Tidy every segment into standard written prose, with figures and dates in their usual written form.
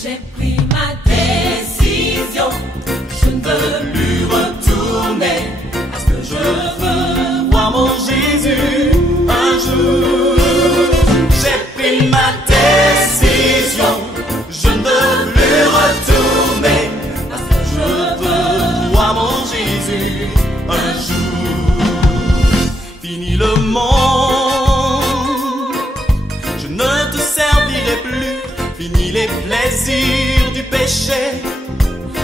J'ai pris ma décision, je ne veux plus retourner, parce que je veux voir mon Jésus un jour. J'ai pris ma décision, je ne veux plus retourner, parce que je veux voir mon Jésus un jour. Fini le monde, je ne te servirai plus. Fini les plaisirs du péché,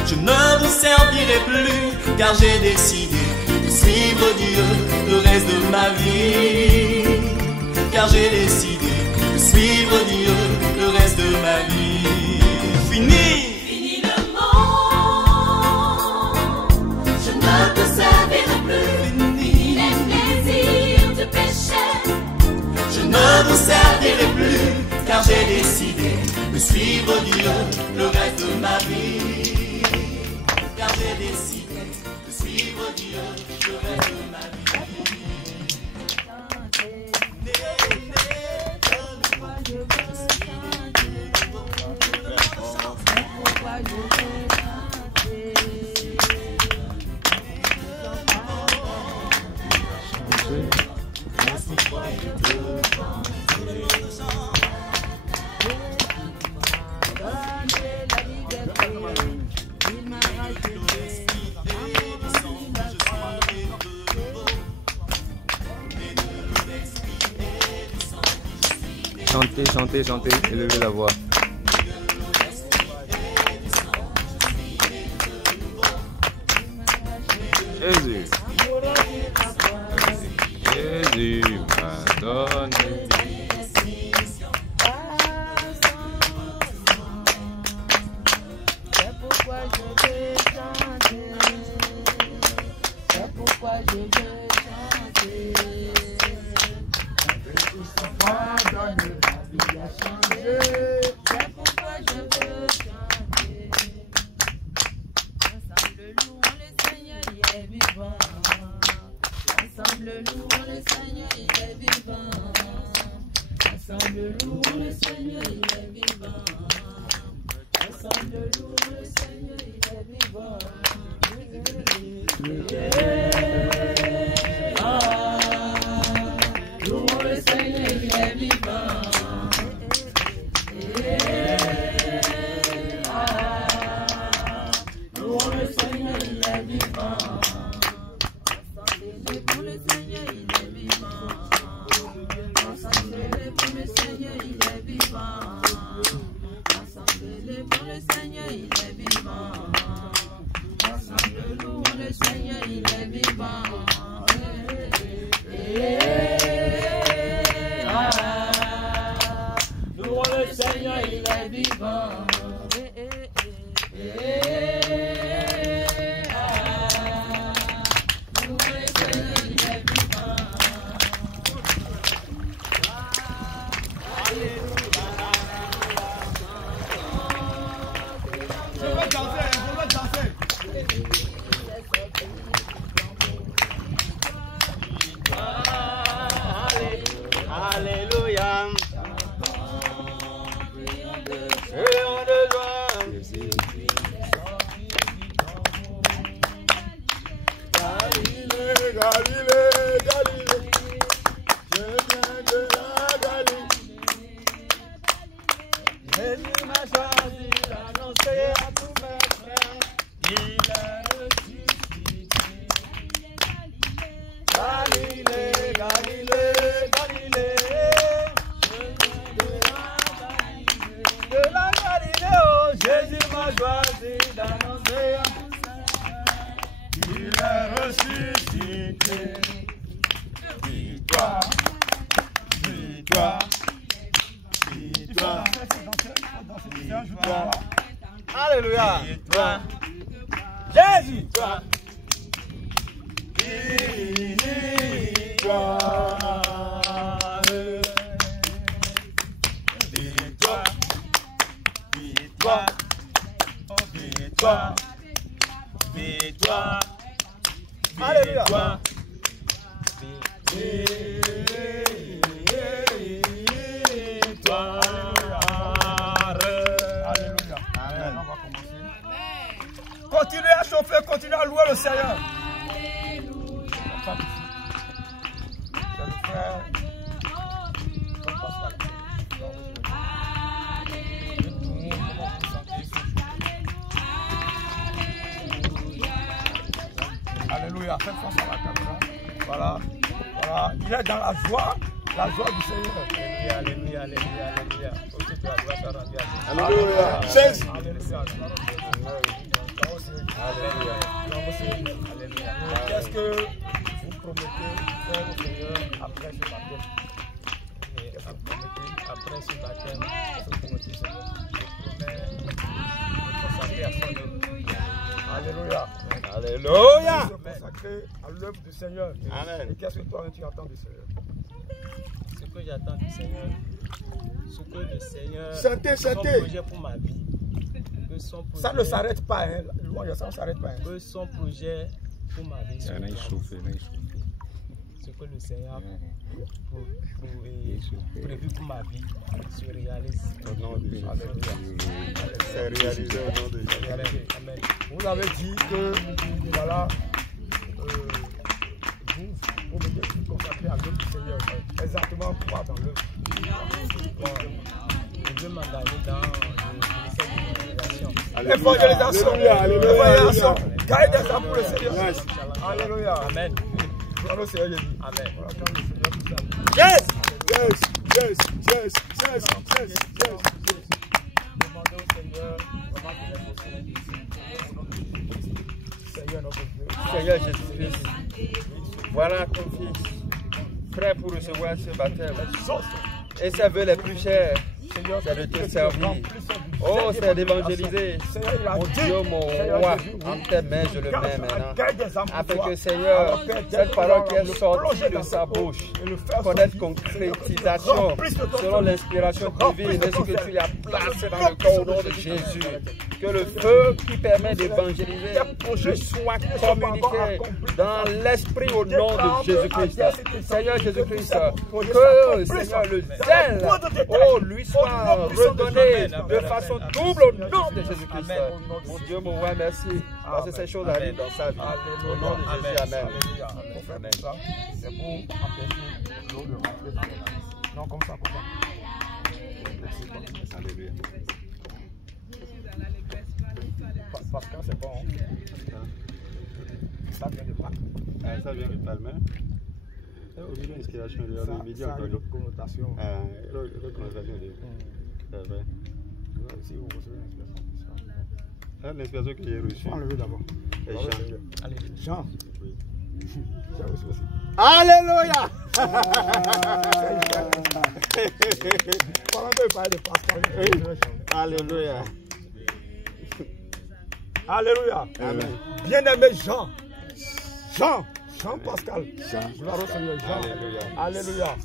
je ne vous servirai plus, car j'ai décidé de suivre Dieu le reste de ma vie. Car j'ai décidé de suivre Dieu le reste de ma vie. Fini le monde, je ne te servirai plus. Fini les plaisirs du péché, je ne vous servirai plus, car j'ai décidé de suivre Dieu le reste de ma vie. Car j'ai décidé de suivre Dieu le reste de ma vie. Chantez, chantez, chantez, élevez la voix. Jésus. Jésus m'a donné. C'est pourquoi je vais chanter. C'est pourquoi je vais chanter. Il a changé, c'est pourquoi je veux chanter. Ensemble louons le Seigneur, il est vivant. Ensemble louons le Seigneur, il est vivant. Ensemble louons le Seigneur, il est vivant. Ensemble louons le Seigneur, il est vivant. Louons le Seigneur, il est vivant. Louons le Seigneur, il est vivant. Ensemble pour le Seigneur, il est vivant. Ensemble pour le Seigneur, il est vivant. Ensemble pour le Seigneur, il est vivant. Ensemble louons le Seigneur, il est vivant. Louons le Seigneur, il est vivant. Alléluia. Jésus m'a choisi d'annoncer qu'il est ressuscité. Victoire, victoire, victoire, victoire. Alléluia. Victoire. Jésus. Victoire. victoire, victoire, Alléluia. victoire, victoire. Alléluia. Amen. On va commencer. Continuez à chauffer, continuez à louer le Seigneur. Alléluia, faites face à la caméra. Voilà, voilà. Il est dans la joie du Seigneur. Alléluia, alléluia, alléluia. Alléluia. Jésus. Alléluia. Alléluia. Qu'est-ce que vous promettez faire au Seigneur après ce baptême? Après ce baptême, vous promettez au Seigneur. Je promets de consacrer à son œuvre. Alléluia. Alléluia. Se consacrer à l'œuvre du Seigneur. Amen. Et qu'est-ce que toi tu attends du Seigneur? Ce que j'attends du Seigneur, ce que le Seigneur, Chantez, son chantez. projet pour ma vie, que son projet, Ça ne s'arrête pas, hein. Louange, ça ne s'arrête pas. Hein. que son projet pour ma vie, Il y en a échauffé, ce que le Seigneur prévu pour ma vie se réalise. Au nom de Jésus. C'est réalisé au nom de Jésus. Amen. Vous avez dit que, voilà, vous venez vous consacrer à l'œuvre du Seigneur. Exactement quoi dans l'œuvre? Je veux m'engager dans l'évangélisation. L'évangélisation. L'évangélisation. Gagne des âmes pour le Seigneur. Alléluia. Amen. Gloire au Seigneur Jésus. Amen. Voilà, quand le Seigneur vous aime. Yes. Yes, yes, yes, yes, yes, yes. Demandez au Seigneur comment il est possible. Seigneur notre Dieu. Seigneur Jésus-Christ, voilà ton fils, prêt pour recevoir ce baptême. Et ses vœux les plus chers, c'est de te servir. Oh, c'est d'évangéliser. Mon Dieu, mon roi, en tes mains je le mets maintenant. Afin que, Seigneur, cette parole qui est sortie de sa bouche connaisse concrétisation selon l'inspiration divine de ce que tu as placé dans le corps au nom de Jésus. Que le feu qui permet d'évangéliser soit communiqué dans l'esprit au nom de Jésus-Christ. Seigneur Jésus-Christ, que, Seigneur, le zèle, oh, lui soit redonné de façon double au nom de Jésus-Christ. Mon Dieu, mon roi, merci. Parce que ces choses arrivent dans sa vie. Au nom de Jésus, Amen. Amen. C'est pour empêcher l'eau de rentrer dans le. Non, comme ça, comme ça. Alléluia. Pascal, c'est bon. Ça vient de Pâques. Ça vient de Palmer. Au milieu de l'inspiration, il y a le média ça a une autre connotation. L'autre connotation de. C'est vrai. Si vous recevez l'inspiration. L'inspiration que j'ai reçue. Enlevez d'abord. Allez. Jean. J'ai reçu aussi. Alléluia. Pendant que je parlais de Pascal, Alléluia. Alléluia. Amen. Bien-aimé Jean. Jean Pascal. Gloire au Seigneur Jean. Alléluia. Alléluia.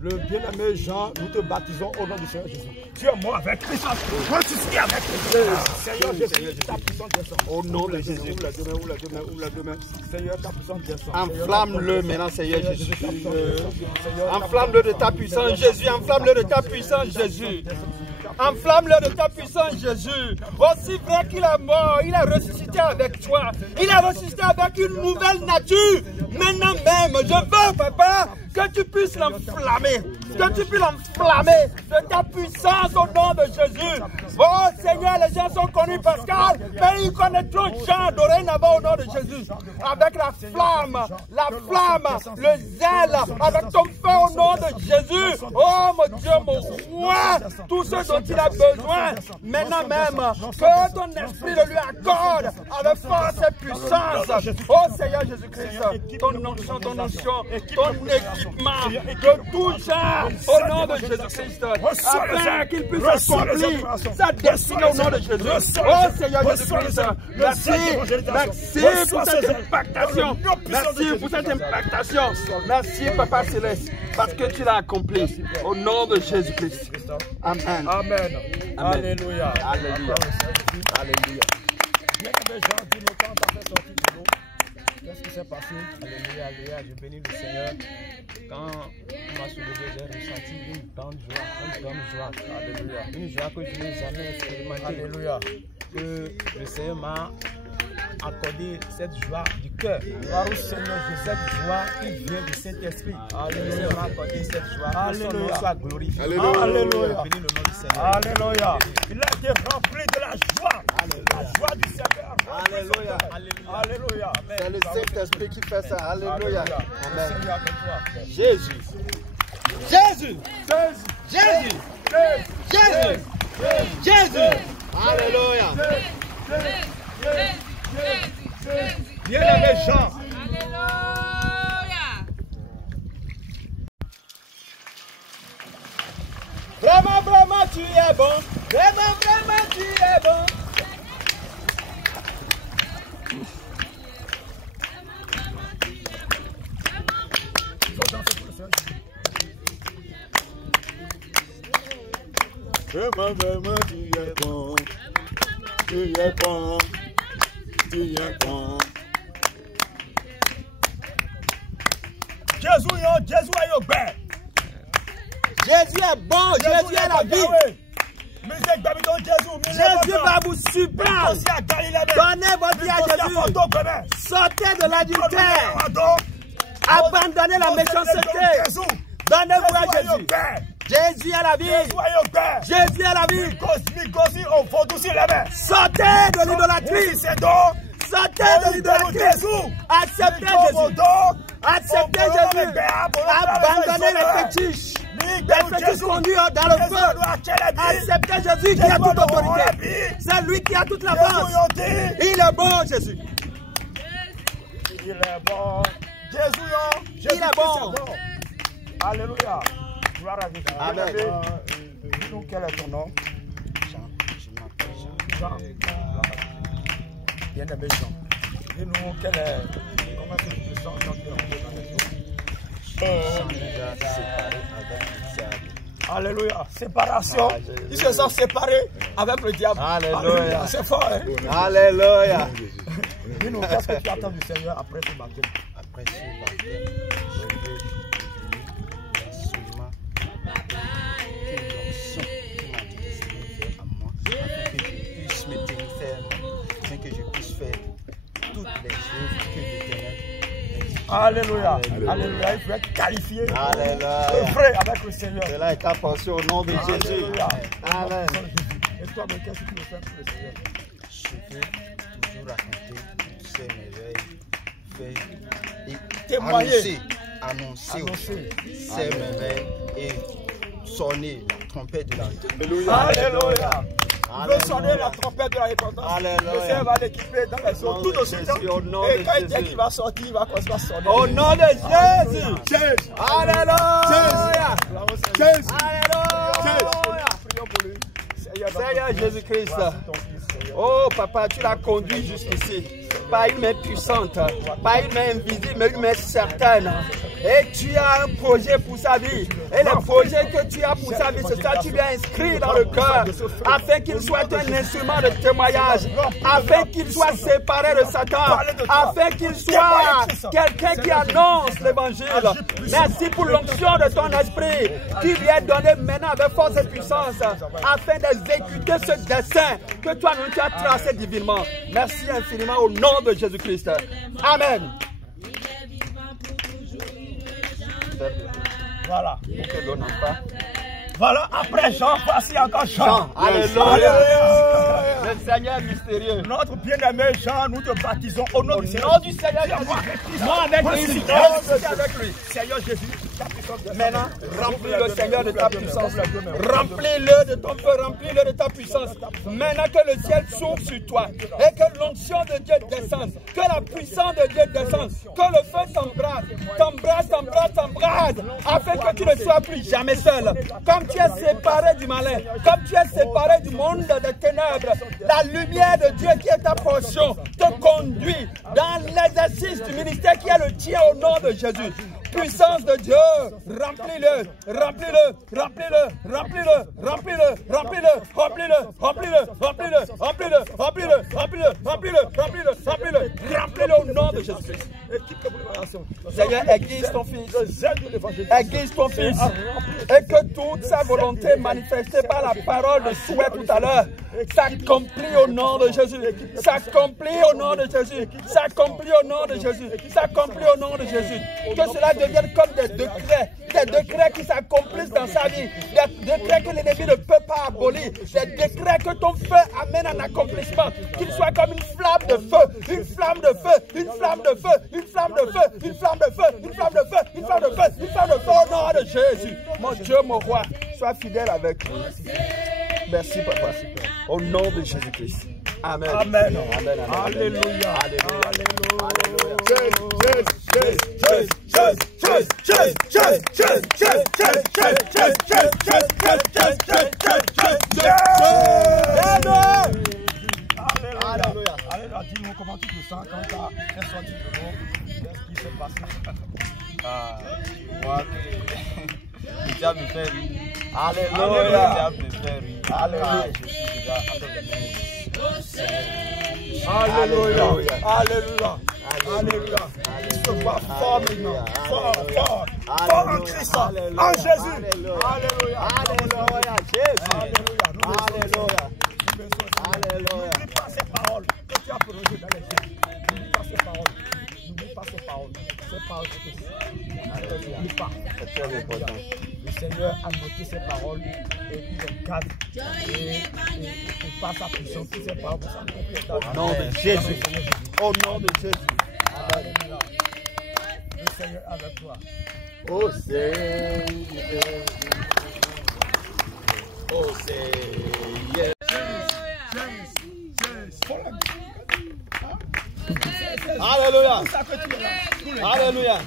Le bien-aimé Jean, nous te baptisons au nom du Seigneur Jésus. Tu es mort avec Christ. Ressuscité avec Christ. Seigneur Jésus, ta puissance descend. Au nom de Jésus. Ouvre la demain. Seigneur, ta puissance descend. Enflamme-le maintenant, Seigneur Jésus. Enflamme-le de ta puissance, Jésus. Enflamme-le de ta puissance, Jésus. Enflamme-le de ta puissance, Jésus. Aussi vrai qu'il est mort, il a ressuscité avec toi. Il a ressuscité avec une nouvelle nature. Maintenant même, je veux, Papa, que tu puisses l'enflammer. Que tu puisses l'enflammer de ta puissance au nom de Jésus. Oh Seigneur, les gens sont connus Pascal, mais ils connaîtront Jean dorénavant au nom de Jésus. Avec la flamme, le zèle, avec ton feu au nom de Jésus. Oh mon Dieu, mon roi, tout ce dont il a besoin, maintenant même, que ton esprit le lui accorde avec force et puissance. Oh Seigneur Jésus-Christ, ton onction, ton équipement, de tout genre, au nom de Jésus-Christ, afin qu'il puisse accomplir sa destinée au nom de Jésus. Oh Seigneur Jésus-Christ, merci pour cette impactation. Merci pour cette impactation. Merci Papa Céleste, parce que tu l'as accompli au nom de Jésus-Christ. Amen. Amen. Amen. Alléluia. Alléluia. Alléluia. Bien-aimé Jean, dis-nous quand tu as fait sortir de l'eau. Qu'est-ce qui s'est passé? Alléluia, alléluia, je bénis le Seigneur. Quand il m'a soulevé, j'ai ressenti une grande joie, Alléluia. Une joie que je n'ai jamais expérimentée. Alléluia. Que le Seigneur m'a accordé cette joie du cœur. Gloire au Seigneur Jésus. Cette joie qui vient du Saint-Esprit. Alléluia. Le Seigneur m'a accordé cette joie. Que son nom Alléluia. soit glorifié. Alléluia. Alléluia. Bénis le nom du Seigneur. Alléluia. Il a été rempli de la joie. La joie du Seigneur. Alléluia. Alléluia. C'est le Saint-Esprit qui fait ça. Alléluia. Le Amen. Seigneur avec toi. Jésus. Jésus. Jésus. Jésus. Jésus. Alléluia. Bien-aimé Jean. Alléluia. Vraiment, vraiment, tu es bon. Vraiment, vraiment, tu es bon. Vraiment, vraiment, tu es bon. Tu es bon. Tu es bon. Jésus est au père. Jésus est bon. Jésus est la vie. Jésus va vous surprendre. Donnez votre vie à Jésus. Sortez de l'adultère. Abandonnez la méchanceté. Donnez-vous à Jésus. Jésus est la vie. Jésus est la vie. Sortez de l'idolâtrie. Sortez de l'idolâtrie. Acceptez Jésus. Acceptez Jésus. Abandonnez les fétiches. Les fétiches conduits dans le feu. Acceptez Jésus qui a toute autorité. C'est lui qui a toute la force. Il est bon, Jésus. Il est bon. Jésus, Il est bon. Alléluia. Gloire à Dieu. Amen. Dis-nous quel est ton nom? Jean. Bien-aimé Jean. Dis-nous quel est. Comment est-ce que tu te sens quand tu es rentré dans les eaux? Alléluia. Séparation. Ils se sont séparés avec le diable. Alléluia. C'est fort, hein? Alléluia. Dis-nous, qu'est-ce que tu attends du Seigneur après ce baptême? Après ce baptême, je veux absolument que l'onction qui m'a été destinée à moi, afin que je puisse me tenir ferme, afin que je puisse faire toutes les choses que l'Éternel m'indique. Alléluia. Alléluia. Il faut être qualifié. Alléluia. Vrai avec le Seigneur. Cela est apporté au nom de Jésus. Alléluia. Amen. Et toi, mais qu'est-ce que tu veux faire pour le Seigneur? Je veux toujours raconter toutes ces merveilles, faire et Témoigner. annoncer ces merveilles et sonner la trompette de la Alléluia. Il veut sonner la trompette de la repentance. Alléluia. Le Seigneur va l'équiper dans les eaux tout de suite. Et quand il dit qu'il va sortir, il va commencer à sonner. Au nom de Jésus. Jésus. Alléluia. Jésus. Alléluia. Prions pour lui. Seigneur Jésus-Christ. Oh papa, tu l'as conduit jusqu'ici. Par une main puissante, par une main invisible, mais une main certaine. Et tu as un projet pour sa vie. Et le projet que tu as pour sa vie, c'est ça que tu viens inscrire dans le cœur. Afin qu'il soit un instrument de témoignage. Afin qu'il soit séparé de Satan. Afin qu'il soit quelqu'un qui annonce l'évangile. Merci pour l'onction de ton esprit qui vient donner maintenant avec force et puissance. Afin d'exécuter ce dessein que toi nous tu as tracé divinement. Merci infiniment au nom de Jésus-Christ. Amen. Voilà. Pas. Voilà, après Jean, voici encore Jean. Alléluia. Le Seigneur mystérieux. Notre bien-aimé Jean, nous te baptisons au nom du Seigneur. Nom du Seigneur Jésus. Moi avec lui. Avec lui. Seigneur Jésus, maintenant, remplis-le Seigneur de ta puissance. Remplis-le de ton feu, remplis-le de ta puissance. Maintenant que le ciel s'ouvre sur toi et que l'onction de Dieu descende, que la puissance de Dieu descende, que le feu t'embrase, afin que tu ne sois plus jamais seul. Comme tu es séparé du malin, comme tu es séparé du monde des ténèbres, la lumière de Dieu qui est ta portion te conduit dans l'exercice du ministère qui est le tien au nom de Jésus. Puissance de Dieu, remplis-le, remplis-le, remplis-le, remplis-le, remplis-le, remplis-le, remplis-le, remplis-le, remplis-le, remplis-le, remplis-le, remplis-le, remplis-le, remplis-le, remplis-le, remplis-le au nom de Jésus-Christ. Seigneur, aiguise ton fils, aiguise ton fils, et que toute sa volonté manifestée par la parole de souhait tout à l'heure s'accomplit au nom de Jésus, s'accomplit au nom de Jésus, s'accomplit au nom de Jésus, s'accomplit au nom de Jésus. Que cela devienne comme des décrets qui s'accomplissent dans sa vie, des décrets que l'ennemi ne peut pas abolir, des décrets que ton feu amène en accomplissement, qu'il soit comme une flamme de feu, une flamme de feu, une flamme de feu, une flamme de feu, une flamme de feu, une flamme de feu, une flamme de feu, une flamme de feu au nom de Jésus. Mon Dieu, mon roi, sois fidèle avec nous. Merci, Papa. Au nom de Jésus-Christ. Amen. Amen. Amen. Alléluia. Alléluia. Dis-nous comment tu te sens quand tu es sorti de l'eau. Qu'est-ce qui s'est passé? Moi, le diable me fait rire. Alléluia. Le diable me fait rire. Alléluia. Je suis déjà entre les mains. Alléluia. Alléluia. Alléluia. Tu te vois fort maintenant. Fort, fort. Fort en Christ. En Jésus. Alléluia. Alléluia. Jésus. Alléluia. Alléluia. Alléluia. N'oublie pas ces paroles que tu as prononcées dans les cieux. N'oublie pas ces paroles. N'oublie pas ces paroles. Ces paroles de Christ. N'oublie pas. C'est très important. Le Seigneur a noté ces paroles et il les garde. Et par sa puissance, toutes ces paroles pour s'accomplir. Au nom de Jésus. Au nom de Jésus. Alléluia. Le Seigneur est avec toi. Oh Seigneur. Oh Seigneur. Alléluia. Alléluia.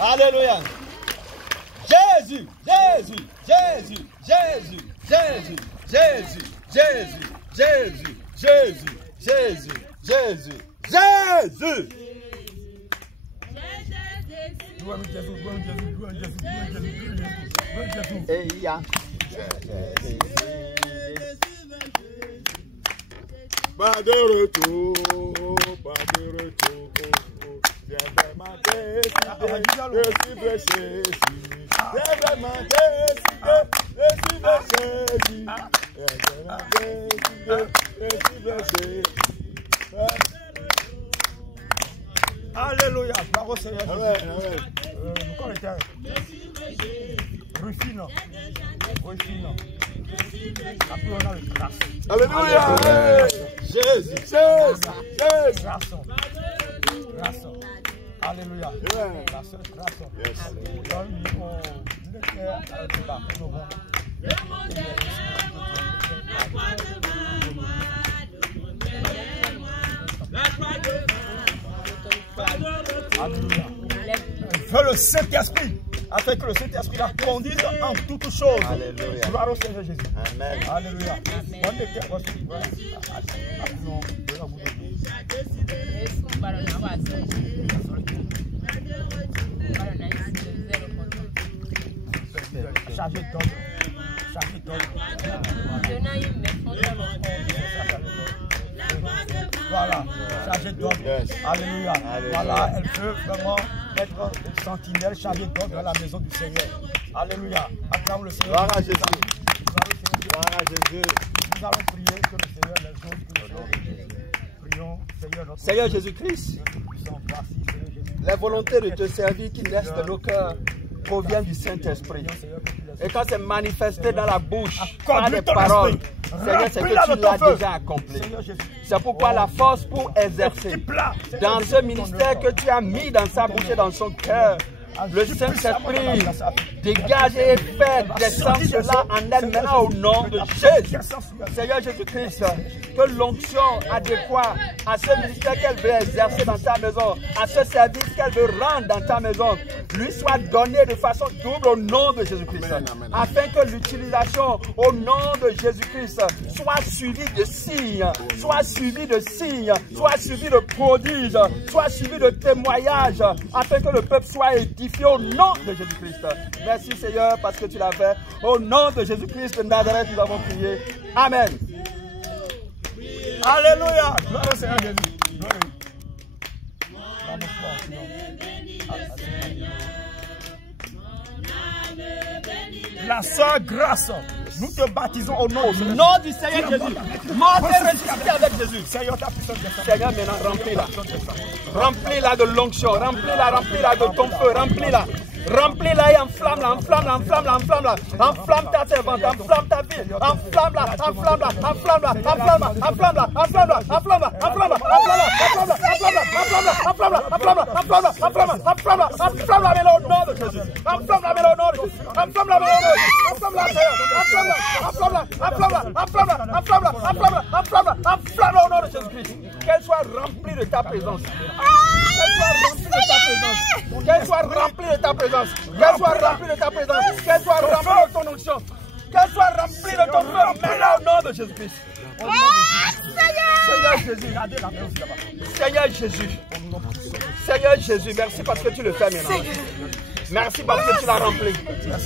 Alléluia. Jésus, Jésus, Jésus, Jésus, Jésus, Jésus, Jésus, Jésus, Jésus, Jésus, Jésus, Jésus. Pas de retour, pas de retour. C'est vraiment décidé de suivre Jésus. C'est vraiment décidé de suivre Jésus. C'est vraiment décidé de suivre Jésus. Alléluia. Bravo Seigneur. Amen, amen. Encore était. Rufino. Après on a le grâce. Alléluia. Jésus, Jésus, Jésus. Grâce. Alléluia. Amen. Grâce. Yes. Alléluia. Fais le Saint-Esprit, afin que le Saint-Esprit la conduise en toutes choses. Alléluia. Gloire au Seigneur Jésus. Amen. Alléluia. Chargé d'ordre. Voilà, chargé d'ordre. Yes. Alléluia. Alléluia. Voilà, elle peut vraiment être une sentinelle chargée d'ordre dans la maison du Seigneur. Alléluia. Acclame le Seigneur. Gloire à Jésus. Gloire à Jésus. Nous allons prier que le Seigneur les autres, que les autres. Prions, Seigneur notre Seigneur Jésus-Christ, Dieu Tout-Puissant, voici, Seigneur Jésus. les volontés de te servir qui naissent de nos cœurs proviennent du Saint-Esprit. Et quand c'est manifesté dans la bouche, par des paroles, Seigneur, c'est que tu l'as déjà accompli. C'est pourquoi la force pour exercer dans ce ministère que tu as mis dans sa bouche et dans son cœur, le Saint-Esprit dégage et fait descendre cela en elle maintenant au nom de Jésus. Seigneur Jésus-Christ, que l'onction adéquate à ce ministère qu'elle veut exercer dans ta maison, à ce service qu'elle veut rendre dans ta maison, lui soit donnée de façon double au nom de Jésus-Christ. Afin que l'utilisation au nom de Jésus-Christ soit suivie de signes, soit suivie de signes, soit suivie de prodiges, soit suivie de témoignages, afin que le peuple soit édifié sanctifié au nom de Jésus-Christ. Merci Seigneur parce que tu l'as fait. Au nom de Jésus-Christ de Nazareth, nous avons prié. Amen. Alléluia. Gloire au Seigneur Jésus. Gloire. La sœur Grâce, nous te baptisons au nom du Seigneur Jésus. Mort et ressuscité avec Jésus. Seigneur, ta puissance descend. Seigneur, maintenant remplis-la. Remplis-la de l'onction. Remplis-la de ton feu. Remplis-la. Remplis-la et enflamme-la. Enflamme ta servante. Enflamme ta vie. Enflamme-la. Enflamme-la au nom de Jésus. Enflamme-la au nom de Jésus. Enflamme-la au nom de Jésus-Christ. Qu'elle soit remplie de ta présence. Qu'elle soit remplie de ta présence. Qu'elle soit remplie de ta présence. Qu'elle soit remplie de ton onction. Qu'elle soit remplie de ton feu. Maintenant au nom de Jésus-Christ. Seigneur Jésus. Seigneur Jésus. Seigneur Jésus, merci parce que tu le fais maintenant. Merci parce que tu l'as rempli.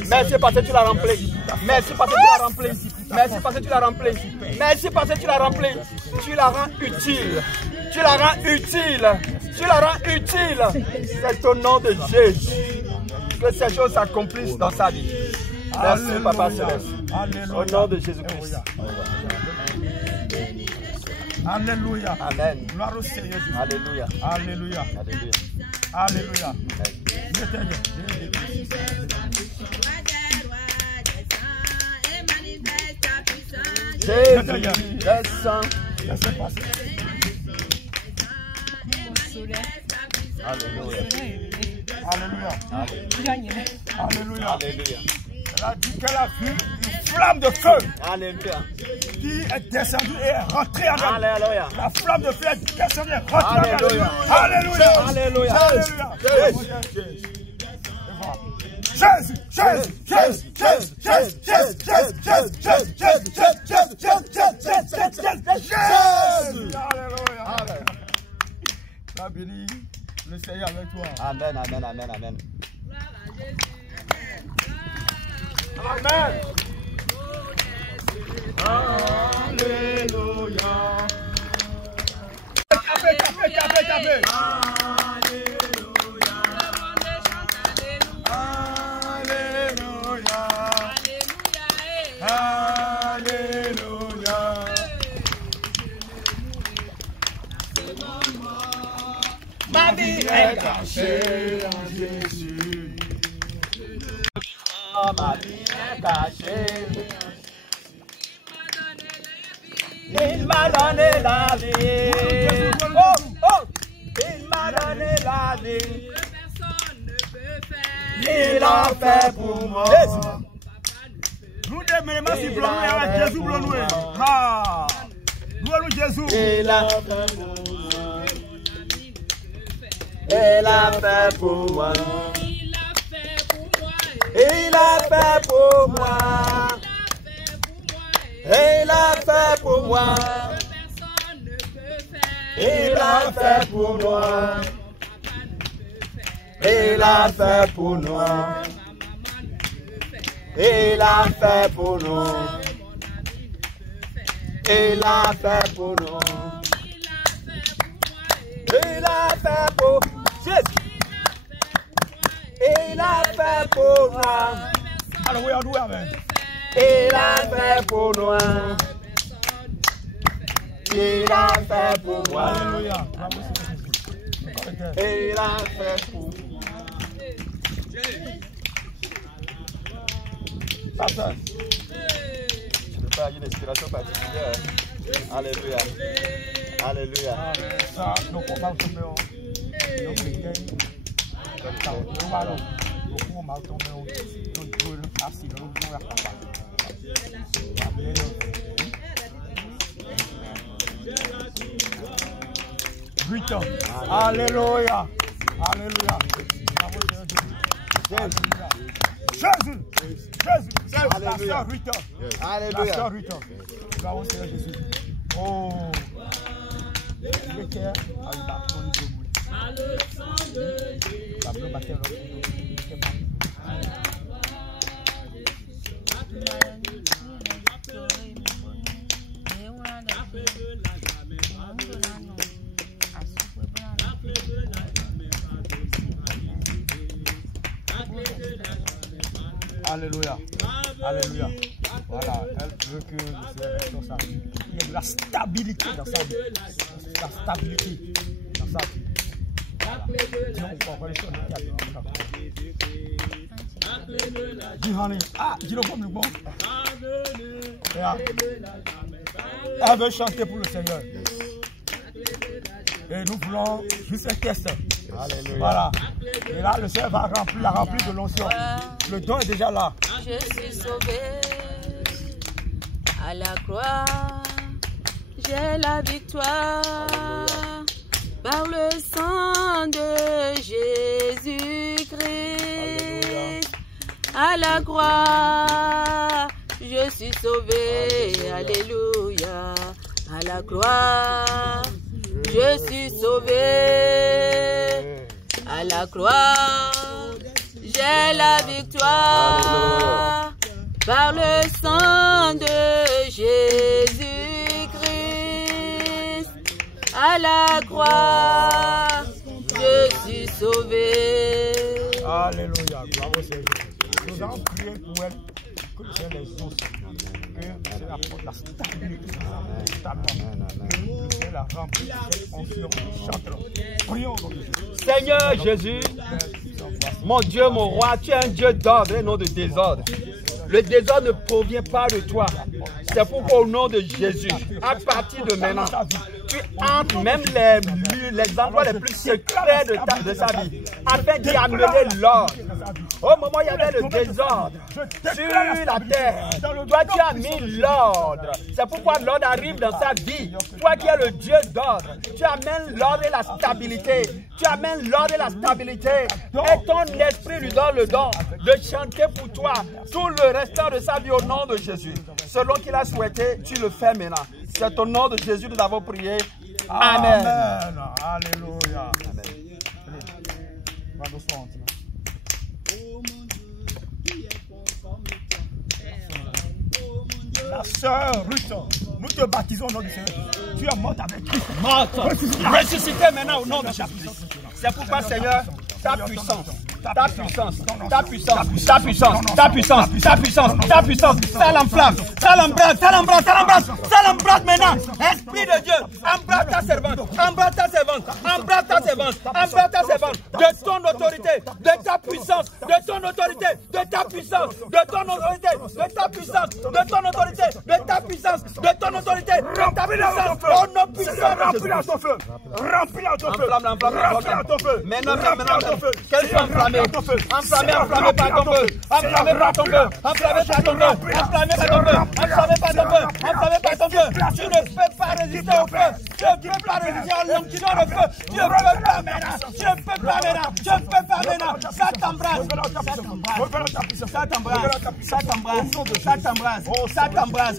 Merci parce que tu l'as rempli. Merci parce que tu l'as rempli. Merci parce que tu l'as rempli. Merci parce que tu l'as rempli. Tu la rends utile. Tu la rends utile. Tu la rends utile. C'est au nom de Jésus que ces choses s'accomplissent dans sa vie. Merci Papa Céleste. Au nom de Jésus-Christ. Alléluia. Amen. Gloire au Seigneur Jésus. Alléluia. Alléluia. Alléluia. Alléluia. Jésus, descends. Laissez passer. Alléluia. Alléluia. Alléluia. Alléluia. Elle a dit qu'elle a vu une flamme de feu Alléluia. qui est descendue et est rentrée en elle. Alléluia. La flamme de feu est descendue et est rentrée en elle. Alléluia. Alléluia. Alléluia. Alléluia. Jésus, Jésus, Jésus, Jésus, Jésus, Jésus, Jésus, Jésus, Jésus. Alléluia. Sois béni, le Seigneur avec toi. Amen, amen, amen, amen. Amen. Alléluia. Tapez. Alléluia. Ma vie est Cachée en Jésus. ma vie est cachée. Il m'a donné la vie. Oh, il m'a donné la vie. Il a fait pour moi. Nous demeurons si blanc avec Jésus blanc. Ah, nous Jésus. Il a fait pour moi. Il a fait pour moi. Il a fait pour moi. Il a fait pour moi. Il a fait pour moi. Il a fait pour nous. Il a fait pour nous. Il a fait pour nous. Il a fait pour Jésus. Il a fait pour moi. Alléluia, amen. Il a fait pour nous. Il a fait pour moi. Alléluia. Il a fait pour moi. Pasteur, je peux faire une inspiration particulière. Alléluia. Alléluia. Ça, nous pouvons tomber au. Alléluia. Alléluia. Jésus. Jésus. Alléluia. Alléluia. Nous avons Seigneur Jésus. Oh. Il était à une bâton de Alléluia. Alléluia. Voilà, elle veut que le Seigneur reste dans sa vie. Il y a de la stabilité dans sa vie. La stabilité dans sa vie. Dis honey. Ah, dis-le comme le bon. Elle veut chanter pour le Seigneur. Et nous voulons juste un test. Alléluia. Voilà. Et là, le Seigneur va remplir de l'onction. Le don est déjà là. Je suis sauvé à la croix. J'ai la victoire par le sang de Jésus-Christ. À la croix, je suis sauvé. Alléluia. À la croix, je suis sauvé. À la croix, j'ai la victoire par le sang de Jésus-Christ. À la croix, je suis sauvé. Alléluia, gloire au Seigneur. Nous allons prier pour elle, que le Seigneur les ose, que c'est la stabilité, que le Seigneur la remplit de cette onction. Chante-le. Prions au nom de Jésus. Seigneur Jésus, mon Dieu, mon roi, tu es un Dieu d'ordre et non de désordre. Le désordre ne provient pas de toi. C'est pourquoi au nom de Jésus, à partir de maintenant, tu entres même les endroits les plus secrets de sa vie, afin d'y amener l'ordre. Au moment où il y avait le désordre sur la terre, toi tu as mis l'ordre. C'est pourquoi l'ordre arrive dans sa vie. Toi qui es le Dieu d'ordre, tu amènes l'ordre et la stabilité. Tu amènes l'ordre et la stabilité. Et ton esprit lui donne le don de chanter pour toi tout le restant de sa vie au nom de Jésus. Selon qu'il a souhaité, tu le fais maintenant. C'est au nom de Jésus que nous avons prié. Amen. Amen. Alléluia. Amen. La sœur Ruth, nous te baptisons au nom du Seigneur. Tu es morte avec Christ. Morte. Ressuscité maintenant au nom de Jésus. C'est pourquoi, Seigneur, ta puissance, ta puissance, ta puissance, ta puissance, ta puissance, ta puissance, ta puissance, ça l'enflamme, ça l'embrasse, ça l'embrasse, ça l'embrasse, ça l'embrasse maintenant. Esprit de Dieu, embrasse ta servante, embrasse ta servante, embrasse ta servante, embrasse ta servante, de ton autorité, de ta puissance, de ton autorité, de ta puissance, de ton autorité, de ta puissance, de ton autorité, de ta puissance, de ton autorité, de ta puissance, au nom puissant de Jésus. Remplis-la ton feu. Remplis-la ton feu. Enflamme ton feu. Maintenant, qu'elle soit enflammée. Enflammée par ton feu. Enflammée par ton feu. Enflammée par ton feu. Enflammée par ton feu. Enflammée par ton feu. Enflammée par ton feu. Enflammée par ton feu. Tu ne peux pas résister au feu. Tu ne peux pas résister à l'onction de feu. Tu ne peux pas maintenant. Tu ne peux pas maintenant. Tu ne peux pas maintenant. Ça t'embrasse. Ça t'embrasse. Ça t'embrasse. Ça t'embrasse. Ça t'embrasse. Ça t'embrasse.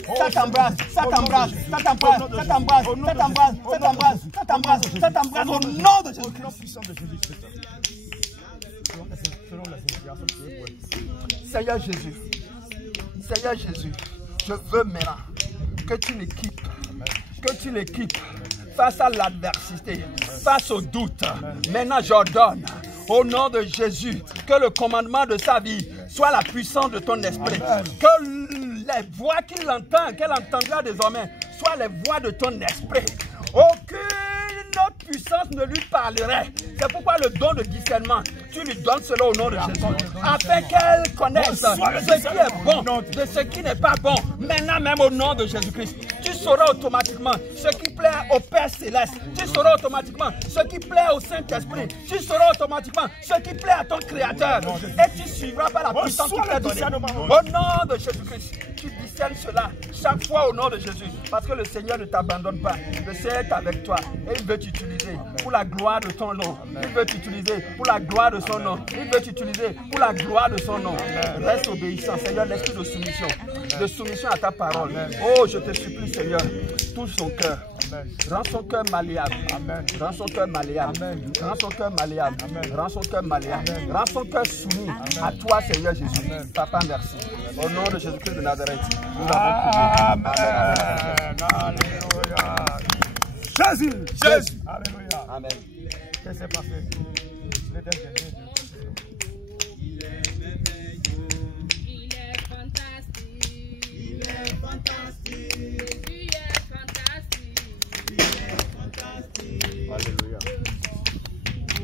Ça t'embrasse. Ça t'embrasse. Ça t'embrasse. Ça t'embrasse. Ça t'embrasse. Ça t'embrasse. Ça t'embrasse au nom de Jésus. Seigneur Jésus, Seigneur Jésus, je veux maintenant que tu l'équipes face à l'adversité, face au doute. Maintenant j'ordonne au nom de Jésus que le commandement de sa vie soit la puissance de ton esprit. Que les voix qu'elle entendra désormais soient les voix de ton esprit. Aucune autre puissance ne lui parlerait. C'est pourquoi le don de discernement, tu lui donnes cela au nom de Jésus. Afin qu'elle connaisse ce qui est bon de ce qui n'est pas bon. Maintenant même au nom de Jésus-Christ. Tu sauras automatiquement ce qui plaît au Père Céleste. Tu sauras automatiquement ce qui plaît au Saint-Esprit. Tu sauras automatiquement ce qui plaît à ton Créateur. Et tu suivras par la puissance qui t'est donnée. Au nom de Jésus-Christ. Tu discernes cela chaque fois au nom de Jésus. Parce que le Seigneur ne t'abandonne pas. Le Seigneur est avec toi. Et il veut t'utiliser pour la gloire de ton nom. Il veut t'utiliser pour la gloire de son nom. Il veut t'utiliser pour la gloire de son nom. Reste obéissant, Seigneur, l'esprit de soumission à ta parole. Oh, je te supplie, Seigneur, touche son cœur. Rends son cœur malléable. Rends son cœur malléable. Rends son cœur malléable. Rends son cœur malléable. Rends son cœur soumis à toi, Seigneur Jésus. Papa, merci. Au nom de Jésus-Christ de Nazareth, nous avons prié. Amen. Alléluia. Jésus. Jésus. Alléluia. Amen. Qu'est-ce qui s'est passé? Il est fantastique. Il est fantastique. Jésus est fantastique. Il est fantastique. Alléluia.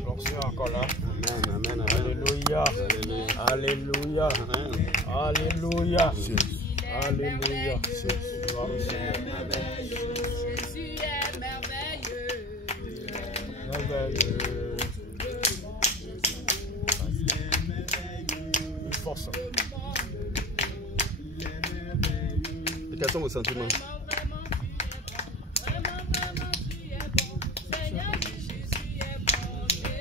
Donc c'est encore là. Amen. Alléluia. Alléluia. Alléluia. Alléluia. Gloire au Seigneur. Jésus est merveilleux. Merveilleux. Une force. Et quels sont vos sentiments?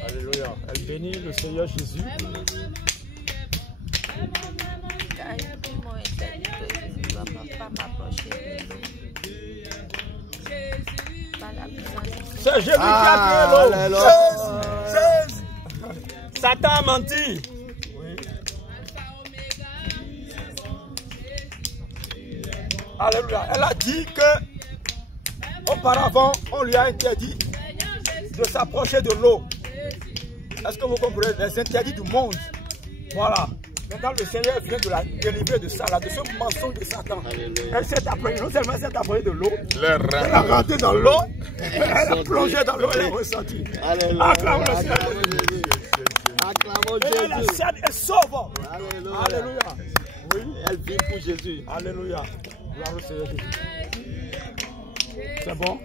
Alléluia. Elle bénit le Seigneur Jésus. Car ils m'ont interdit que je ne dois pas m'approcher de l'eau. Par la puissance. C'est Jésus qui a créé l'eau. Jésus. Satan a menti. Alléluia. Elle a dit que auparavant, on lui a interdit de s'approcher de l'eau. Est-ce que vous comprenez? Les interdits du monde. Voilà. Maintenant, le Seigneur vient de la délivrer de ça, là, de ce mensonge de Satan. Elle s'est approchée, non seulement elle s'est approchée de l'eau, elle a rentré dans l'eau, elle a plongé dans l'eau, elle a ressenti. Acclamons le Seigneur. Acclamons Et la Jésus. scène est sauve. Alléluia. Alléluia. Oui. Elle vit pour Jésus. Alléluia. Gloire au Seigneur Jésus. C'est bon?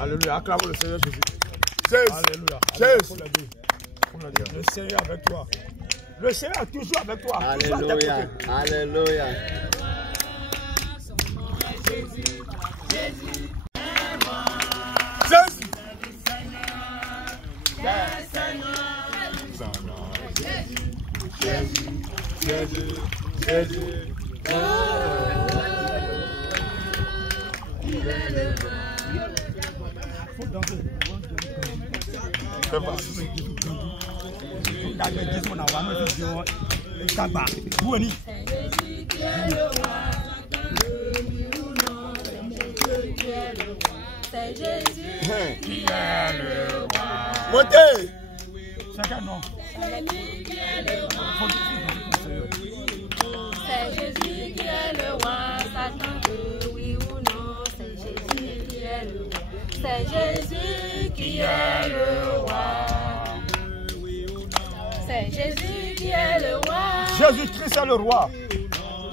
Alléluia. Acclamons le Seigneur Jésus. Alléluia. Jésus. Le Seigneur est avec toi. Le Seigneur est toujours avec toi. Toujours à tes Alléluia. côtés. Alléluia. Jésus. C'est Jésus Qui est le roi? Montez. Chacun non. C'est Jésus qui est le roi, Satan que oui ou non, c'est Jésus qui est le roi. C'est Jésus qui est le roi. C'est Jésus qui est le roi. Jésus-Christ est le roi.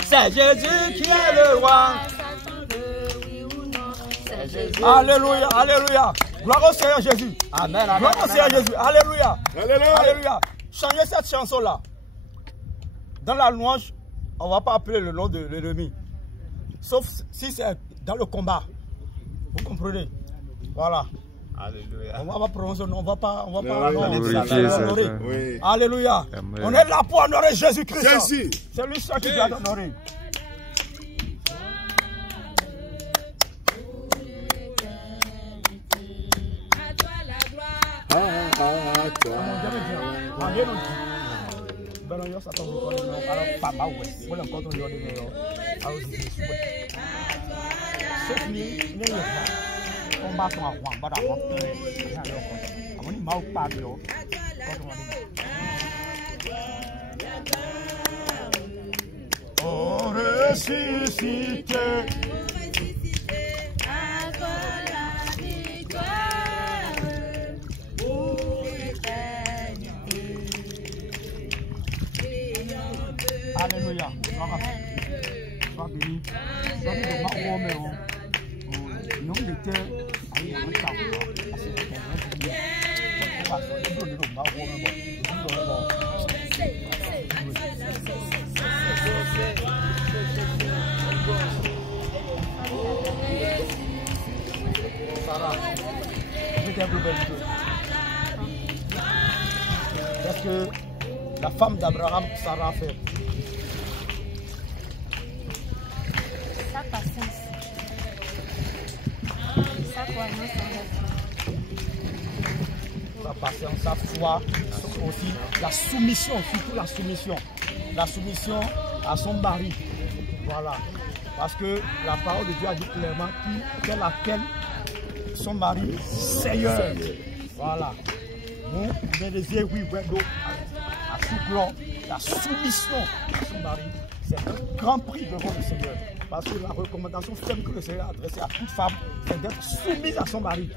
C'est Jésus qui est le roi. Satan que oui ou non, c'est Jésus. Alléluia, alléluia. Gloire au Seigneur Jésus. Amen. Gloire au Seigneur Jésus. Alléluia. Alléluia. Alléluia. Changez cette chanson-là. Dans la louange, on ne va pas appeler le nom de l'ennemi. Sauf si c'est dans le combat. Vous comprenez? Voilà. Alléluia. On va pas prononcer, on va pas Glorifier honorer. Oui. Alléluia. Amen. On est là pour honorer Jésus-Christ. Jésus. C'est lui seul qui doit honorer. À toi la gloire. Oh, ressuscité. À toi la victoire. Pour l'éternité. Alléluia. Sois béni. Sois béni. Non, il était à mon Qu'est-ce que la femme d'Abraham, Sarah, a fait? Sa patience. Sa croyance. patience, sa foi, aussi la soumission, surtout la soumission. La soumission à son mari. Voilà. Parce que la parole de Dieu a dit clairement qu'elle appelle son mari Seigneur. Voilà. Bon, vous avez dit oui, à tout la soumission à son mari, c'est un grand prix devant le Seigneur. Parce que la recommandation ferme que le Seigneur a adressée à toute femme, c'est d'être soumise à son mari.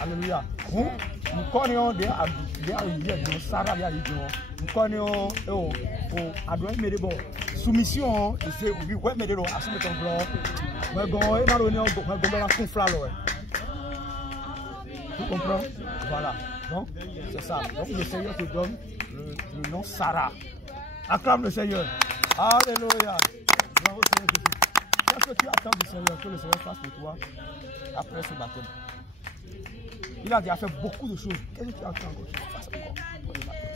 Alléluia. Nous connaissons des Sarah, nous connaissons soumission, c'est oui, mais de l'eau, à ce moment-là, tu comprends? Voilà. Donc, c'est ça. Donc, le Seigneur te donne le nom Sarah. Acclame le Seigneur. Alléluia. Bravo, Seigneur Jésus. Qu'est-ce que tu attends du Seigneur, que le Seigneur fasse pour toi après ce baptême? Il a déjà fait beaucoup de choses. Qu'est-ce que tu attends encore qu'il fasse encore pour le baptême?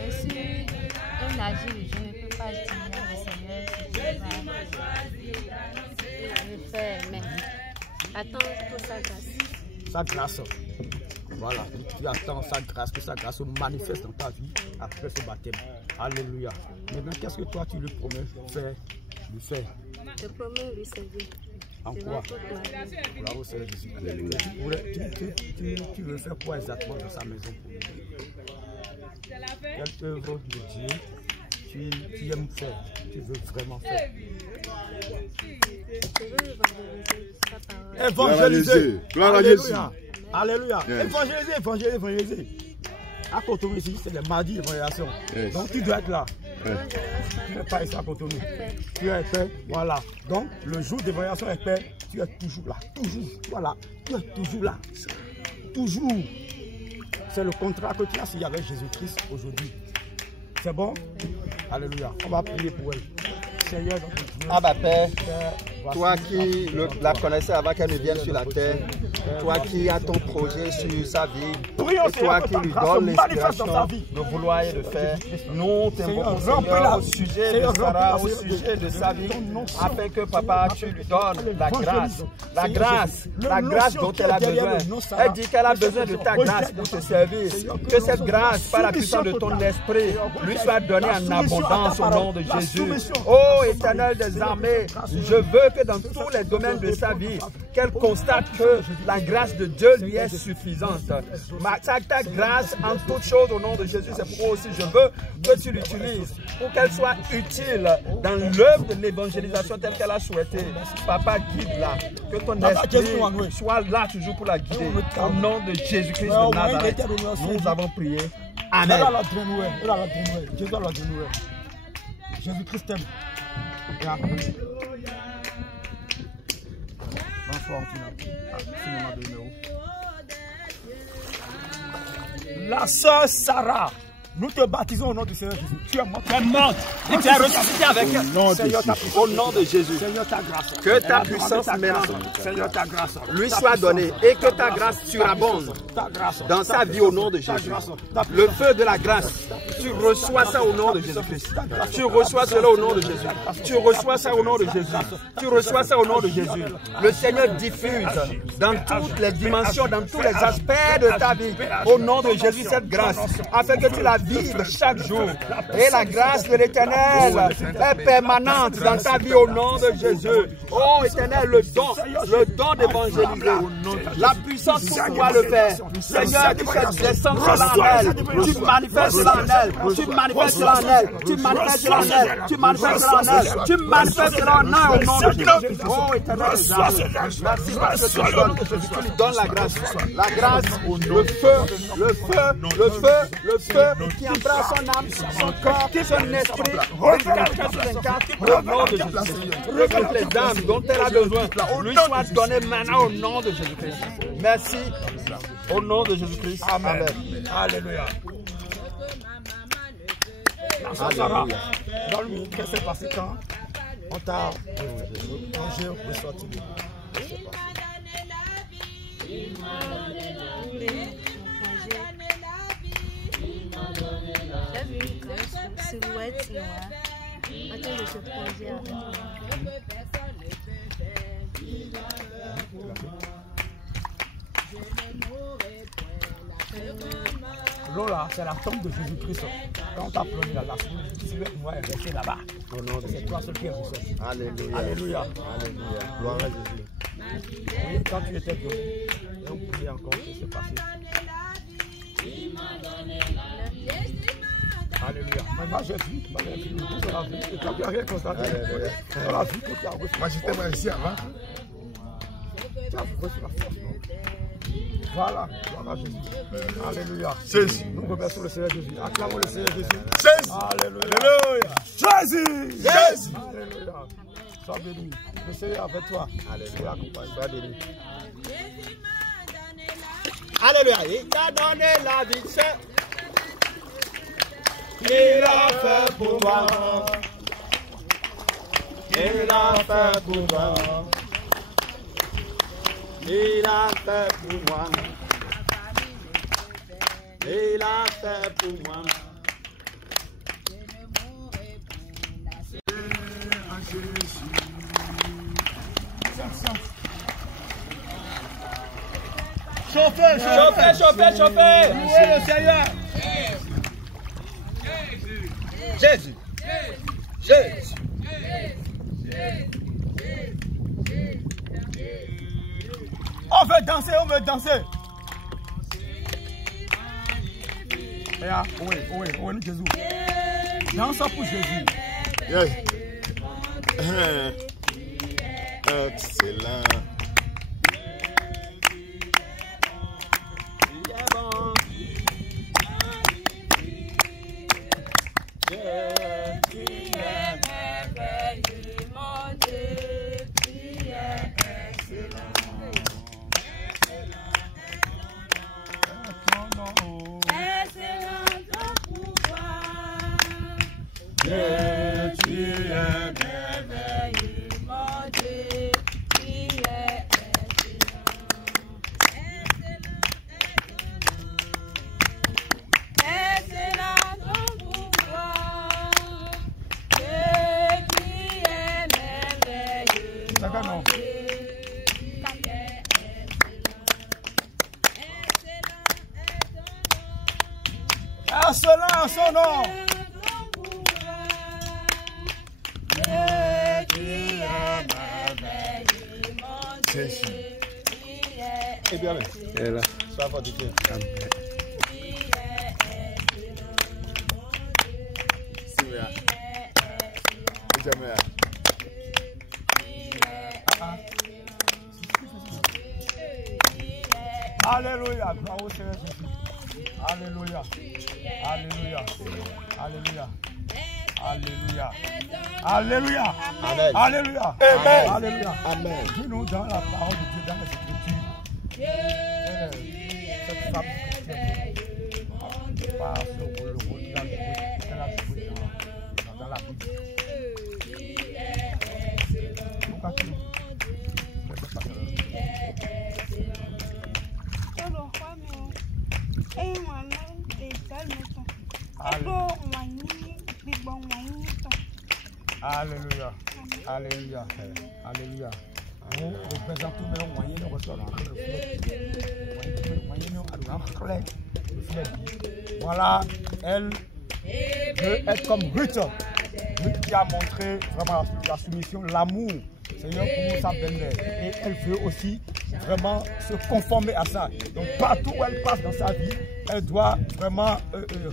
Je suis un agile, je ne peux pas dire au Seigneur je vais faire, mais attends pour sa grâce. Sa grâce. Voilà, tu attends sa grâce, que sa grâce se manifeste dans ta vie après ce baptême. Alléluia. Maintenant, qu'est-ce que toi tu lui promets faire, lui faire? Je promets lui servir. En quoi? Bravo, Seigneur Jésus. Tu veux faire quoi exactement dans sa maison pour lui? Quelle œuvre de Dieu tu aimes faire, tu veux vraiment faire? Je veux évangéliser sa parole. Évangéliser. Alléluia. Yes. Évangéliser. À Cotonou ici, c'est le mardi d'évangélisation. Yes. Donc tu dois être là. Yes. Tu n'es pas ici à Cotonou. Tu es fait, voilà. Donc le jour d'évangélisation est fait, tu es toujours là. Toujours. Voilà. Tu es toujours là. Toujours. C'est le contrat que tu as signé avec Jésus-Christ aujourd'hui. C'est bon? Alléluia. On va prier pour elle. Seigneur, Abba Père, toi qui la connaissais avant qu'elle ne vienne sur la terre, toi qui as ton projet sur sa vie, et toi qui lui donnes l'inspiration de vouloir et de faire, nous t'invoquons Seigneur au sujet de Sarah, au sujet de sa vie, afin que Papa, tu lui donnes la grâce dont elle a besoin. Elle dit qu'elle a besoin de ta grâce pour te servir. Que cette grâce, par la puissance de ton esprit, lui soit donnée en abondance au nom de Jésus. Oh Éternel des armées, je veux que dans tous les domaines de sa vie, qu'elle constate que la grâce de Dieu lui est suffisante. Ta grâce en toutes choses au nom de Jésus, c'est pourquoi aussi je veux que tu l'utilises pour qu'elle soit utile dans l'œuvre de l'évangélisation telle qu'elle a souhaité. Papa, guide-la, que ton esprit soit là toujours pour la guider. Au nom de Jésus-Christ de Nazareth, nous avons prié. Amen. Jésus-Christ t'aime. La sœur Sarah, nous te baptisons au nom du Seigneur Jésus. Tu es morte. Et tu es ressuscité avec elle. Au nom de Jésus. Seigneur, ta grâce. Que ta puissance maintenant, Seigneur, ta grâce, lui soit donnée et que ta grâce surabonde dans sa vie au nom de Jésus. Le feu de la grâce, tu reçois ça au nom de Jésus-Christ. Tu reçois cela au nom de Jésus. Tu reçois ça au nom de Jésus. Tu reçois ça au nom de Jésus. Le Seigneur diffuse dans toutes les dimensions, dans tous les aspects de ta vie, au nom de Jésus, cette grâce, afin que tu la vives chaque jour. Et la grâce de l'Éternel est permanente dans ta vie au nom de Jésus. Oh Éternel, le don d'évangéliser, la puissance pour pouvoir le faire. Seigneur, tu fais descendre cela en elle. Tu manifestes cela en elle. Tu manifestes cela en elle. Tu manifestes cela en elle. Tu manifestes cela en elle. Tu manifestes cela en elle au nom de Jésus. Oh Éternel, merci parce que tu lui donnes la grâce. La grâce, le feu qui embrasse son âme, son corps, son esprit, 24/24 au nom de Jésus. Que les âmes dont elle a besoin lui soient données maintenant au nom de Jésus-Christ. Merci au nom de Jésus-Christ. Amen. Alléluia. Sarah, donne-moi qu'est-ce qui s'est passé quand on t'a mangé ressorti. J'ai vu une grande silhouette noire en train de se poser avec moi. L'eau là, c'est la tombe de Jésus-Christ. Quand on t'a plongé là, la silhouette noire est restée là-bas. C'est toi seul qui est resté. Alléluia. Alléluia. Alléluia. Gloire à Jésus. Oui, quand tu étais dehors, et on pouvait encore ce qui s'est passé. Alléluia. Mais moi j'ai vu, tout on a vu, et tu n'as rien constaté. On a vu que tu as reçu. Moi j'étais mal ici avant. Tu as reçu la force, non? Voilà, gloire à Jésus. Alléluia. Jésus. Nous remercions le Seigneur Jésus. Acclamons le Seigneur Jésus. Jésus. Alléluia. Alléluia. Jésus. Jésus. Alléluia. Sois béni. Le Seigneur est avec toi. Alléluia. Sois béni. Alléluia. Il t'a donné la vie. Il a fait pour moi. Il a fait pour moi. Il a fait pour moi. Il a fait pour moi. Chauffez, chauffez, chauffez, chauffez. Louez le Seigneur. Jésus. Jésus. On veut danser, on veut danser. Oui, Jésus. Danse pour Jésus. Yes. Excellent. Excellent son nom. Eh bien, elle là. Ça va du cœur. Alléluia, gloire au Seigneur Jésus. Alléluia, alléluia, alléluia, alléluia, alléluia, Amen. alléluia, Amen. alléluia. Amen. Dis-nous dans la parole de Dieu, dans les Écritures, cette femme par le rôle qu'il a joué dans la Bible. Pourquoi tu Alléluia, alléluia, alléluia. Nous représentons le moyen de recevoir le voilà, elle veut être comme Ruth. Ruth qui a montré vraiment la soumission, l'amour. Seigneur pour sa belle-mère. Et elle veut aussi vraiment se conformer à ça. Donc partout où elle passe dans sa vie, elle doit vraiment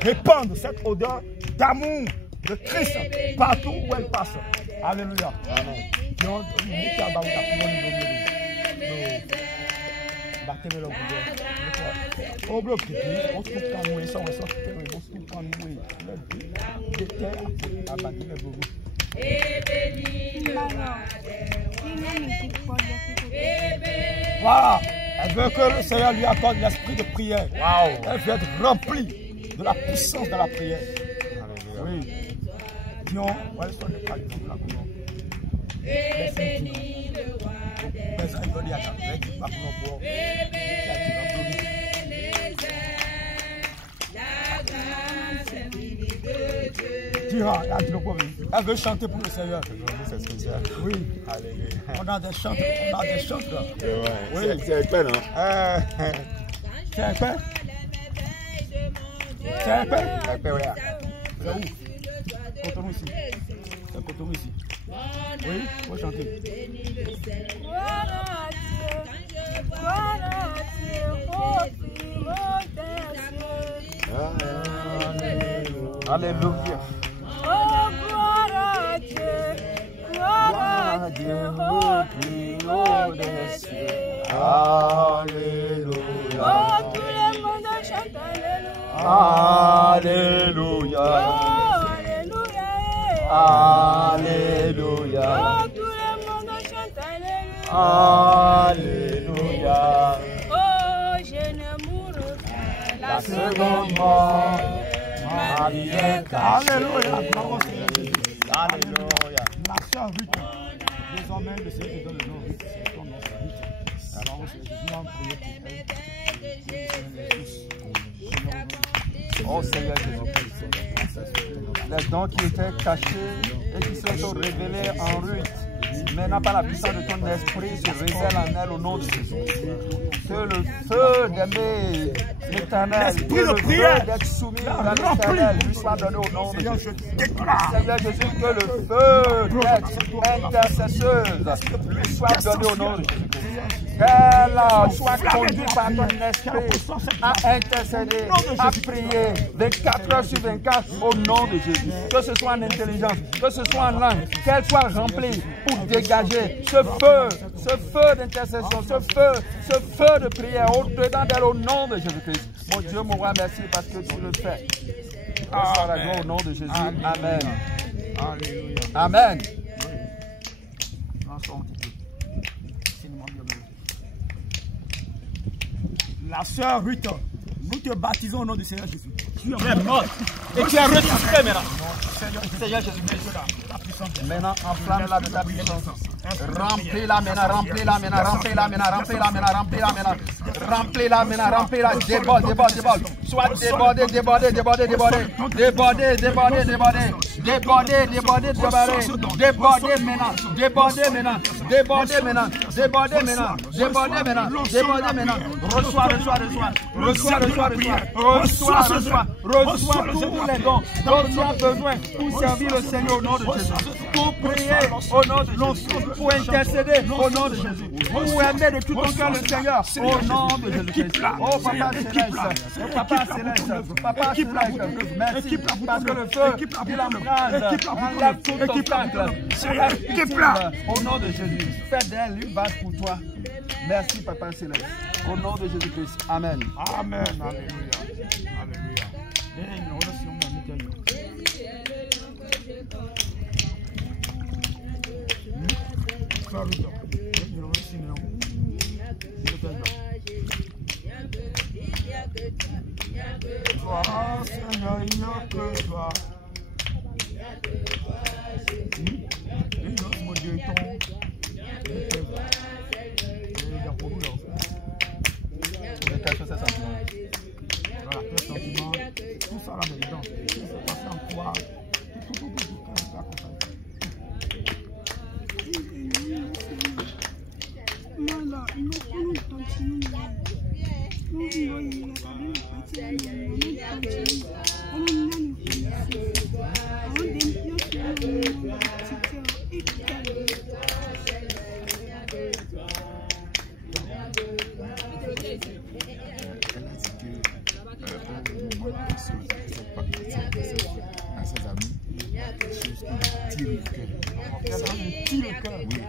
répandre cette odeur d'amour de Christ partout où elle passe. Alléluia. Amen. Voilà, elle veut que le Seigneur lui accorde l'esprit de prière. Wow. Elle veut être remplie de la puissance de la prière. Oui. Dion, voilà ce qu'on est pas exemple là. Kira, elle veut chanter pour le Seigneur. C'est spécial. Oui. Alléluia. On a des chants. On a des chants. Oui. C'est un non? C'est un pain. C'est un pain. Un peu, oui. C'est où? Cotonou ici. C'est Cotonou ici. Oui, il faut chanter. Alléluia. Oh, gloire à Dieu, gloire à Dieu, au plus haut des cieux. Alléluia. Oh, tout le monde chante Alléluia. Alléluia. Oh, Alléluia. Alléluia. Oh, tout le monde chante Alléluia. Alléluia. Oh, je ne mourrai pas la Seconde mort. ma vie est cachée. Alléluia. Bravo, Seigneur Jésus. Alléluia. La sœur Ruth. Désormais, le Seigneur te donne le nom Ruth. C'est ton nom, c'est Ruth. Bravo, Seigneur Jésus. On prie pour elle. Oh Seigneur Jésus. Les dons qui étaient cachés et qui se sont révélés en Ruth. Maintenant, par la puissance de ton esprit, se révèle en elle au nom de Jésus. Que le feu d'aimer l'éternel, que le feu d'être soumis à l'éternel lui soit donné au nom de Jésus. Seigneur Jésus, que le feu d'être intercesseuse lui soit donné au nom de Jésus. Qu'elle soit conduite par ton esprit à intercéder, à prier 24 heures sur 24 au nom de Jésus. Que ce soit en intelligence, que ce soit en langue, qu'elle soit remplie pour dégager ce feu d'intercession, ce feu de prière au-dedans d'elle au nom de Jésus-Christ. Mon Dieu, mon roi, merci parce que tu le fais. Reçois la gloire au nom de Jésus. Amen. Alléluia. Amen. La sœur Ruth, nous te baptisons au nom du Seigneur Jésus. Tu es mort et tu es ressuscité maintenant. Seigneur Jésus-Christ. Maintenant, enflamme-la de ta puissance. Remplis-la maintenant, remplis-la maintenant, remplis-la maintenant, remplis-la maintenant, remplis-la maintenant. Remplis-la maintenant, remplis-la. Déborde. Soit débordé. Débordé maintenant. Reçois tous les dons dont tu as besoin pour servir le Seigneur au nom de Jésus. Pour prier au nom de Jésus. Pour intercéder au nom de Jésus. Pour aimer de tout ton cœur le Seigneur au nom de Jésus. Oh Papa Céleste, merci parce que le feu il embrase, enlève tout obstacle. Au nom de Jésus. Fais d'elle une base pour toi. Merci Papa Céleste. Au nom de Jésus-Christ. Amen. Amen. Alléluia. Toi, Seigneur, il n'y a que toi. Voilà, tes sentiments, tout ça là-dedans. C'est passé en toi. Tout.